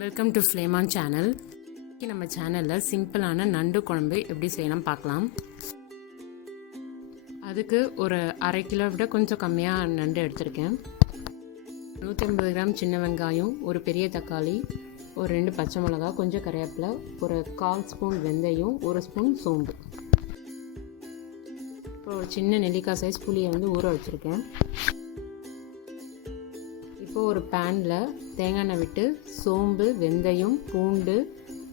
Welcome to ஃப்ளேமான் channel. இன்றைக்கி நம்ம சேனலில் சிம்பிளான நண்டு குழம்பு எப்படி செய்யலாம் பார்க்கலாம். அதுக்கு ஒரு அரை கிலோ விட கொஞ்சம் கம்மியாக நண்டு எடுத்திருக்கேன். 150 கிராம் சின்ன வெங்காயம், ஒரு பெரிய தக்காளி, ஒரு 2 பச்சை மிளகா, கொஞ்சம் கறிவேப்பிலை, ஒரு 1/4 ஸ்பூன் வெந்தயம், 1 ஸ்பூன் சோம்பு, அப்புறம் ஒரு சின்ன நெல்லிக்காய் சைஸ் புளியை ஊற வச்சுருக்கேன். இப்போ ஒரு பேனில் தேங்காய் எண்ணெய் விட்டு சோம்பு, வெந்தயம், பூண்டு,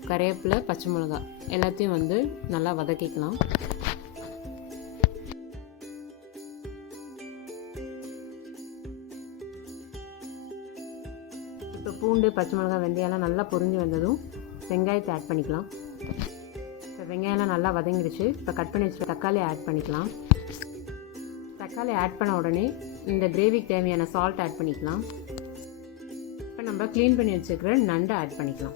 கறிவேப்பிலை, பச்சை மிளகாய் எல்லாத்தையும் நல்லா வதக்கிக்கலாம். இப்போ பூண்டு, பச்சை மிளகாய், வெந்தயம்லாம் நல்லா பொரிஞ்சு வந்ததும் வெங்காயத்தை ஆட் பண்ணிக்கலாம். இப்போ வெங்காயம்லாம் நல்லா வதங்கிடுச்சு. இப்போ கட் பண்ணி வச்சுட்டு தக்காளி ஆட் பண்ணிக்கலாம். தக்காளி ஆட் பண்ண உடனே இந்த கிரேவிக்கு தேவையான சால்ட் ஆட் பண்ணிக்கலாம். இப்போ நம்ம க்ளீன் பண்ணி வச்சுக்கிற நண்டை ஆட் பண்ணிக்கலாம்.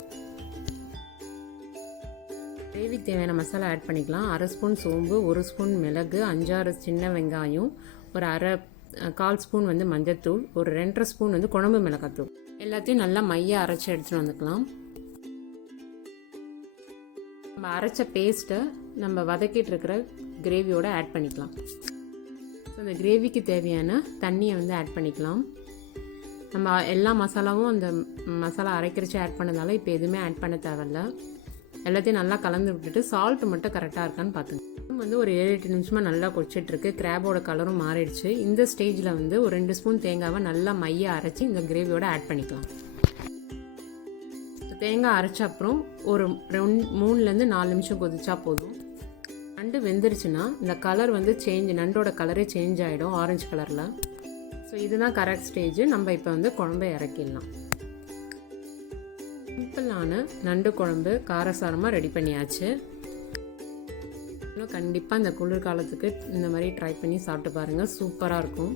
கிரேவிக்கு தேவையான மசாலா ஆட் பண்ணிக்கலாம். 1/2 ஸ்பூன் சோம்பு, 1 ஸ்பூன் மிளகு, 5-6 சின்ன வெங்காயம், ஒரு 1/4 ஸ்பூன் மஞ்சத்தூள், ஒரு 2.5 ஸ்பூன் குழம்பு மிளகாத்தூள் எல்லாத்தையும் நல்லா மையாக அரைச்சி எடுத்துகிட்டு வந்துக்கலாம். நம்ம அரைச்ச பேஸ்ட்டை நம்ம வதக்கிட்டு இருக்கிற கிரேவியோட ஆட் பண்ணிக்கலாம். ஸோ இந்த கிரேவிக்கு தேவையான தண்ணியை ஆட் பண்ணிக்கலாம். நம்ம எல்லா மசாலாவும் அந்த மசாலா அரைக்கிறச்சு ஆட் பண்ணதால இப்போ எதுவுமே ஆட் பண்ண தேவையில்ல. எல்லாத்தையும் நல்லா கலந்து விட்டுட்டு சால்ட் மட்டும் கரெக்டாக இருக்கான்னு பார்த்துங்க. ஒரு 7-8 நிமிஷமாக நல்லா கொச்சிட்ருக்கு. கிராபோட கலரும் மாறிடுச்சு. இந்த ஸ்டேஜில் ஒரு 2 ஸ்பூன் தேங்காவை நல்லா மையாக அரைச்சி இந்த கிரேவியோட ஆட் பண்ணிக்கலாம். தேங்காய் அரைச்ச அப்புறம் ஒரு 3-4 நிமிஷம் கொதிச்சா போதும். நண்டு வெந்துருச்சுன்னா இந்த கலர் நண்டோட கலரே சேஞ்ச் ஆகிடும், ஆரஞ்சு கலரில். ஸோ இதுதான் கரெக்ட் ஸ்டேஜ். நம்ம இப்போ குழம்பை இறக்கிடலாம். சிம்பிளான நண்டு குழம்பு காரசாரமாக ரெடி பண்ணியாச்சு. கண்டிப்பாக இந்த குளிர்காலத்துக்கு இந்த மாதிரி ட்ரை பண்ணி சாப்பிட்டு பாருங்கள், சூப்பராக இருக்கும்.